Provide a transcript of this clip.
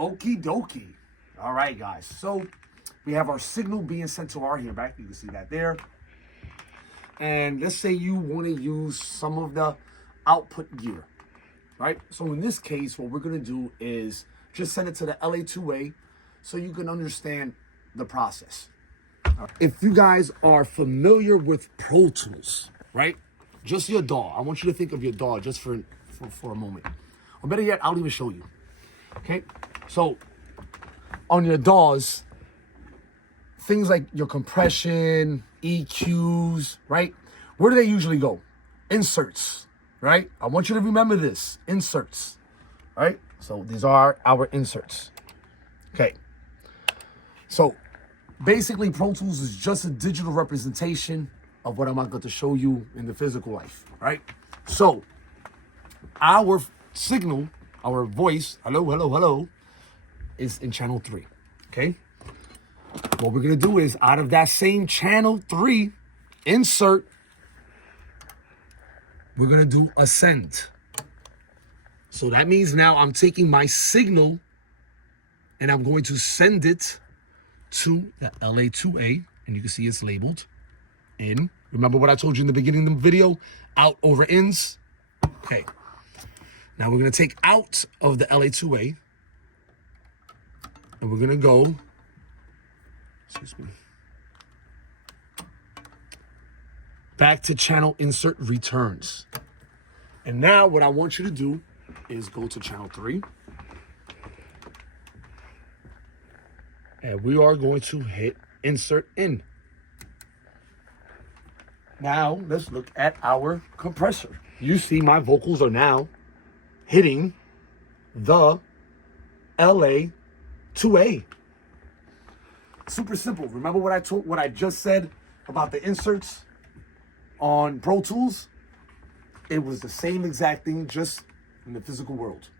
Okie dokie. All right, guys. So we have our signal being sent to our hearing back. You can see that there. And let's say you want to use some of the output gear, right? So in this case, what we're going to do is just send it to the LA2A so you can understand the process. If you guys are familiar with Pro Tools, right? Just your DAW. I want you to think of your DAW just for a moment. Or better yet, I'll even show you. Okay? So on your DAWs, things like your compression, EQs, right? Where do they usually go? Inserts, right? I want you to remember this. Inserts, right? So these are our inserts. Okay. So basically, Pro Tools is just a digital representation of what I'm about to show you in the physical life, right? So our signal, our voice, hello, hello, hello, is in channel 3, okay? What we're gonna do is, out of that same channel 3 insert, we're gonna do a send. So that means now I'm taking my signal and I'm going to send it to the LA2A, and you can see it's labeled in. Remember what I told you in the beginning of the video? Out over ins. Okay. Now we're gonna take out of the LA2A and we're gonna go, excuse me, back to channel insert returns. And now what I want you to do is go to channel 3. And we are going to hit insert in. Now let's look at our compressor. You see my vocals are now hitting the LA2A. Super simple. Remember what I just said about the inserts on Pro Tools? It was the same exact thing, just in the physical world.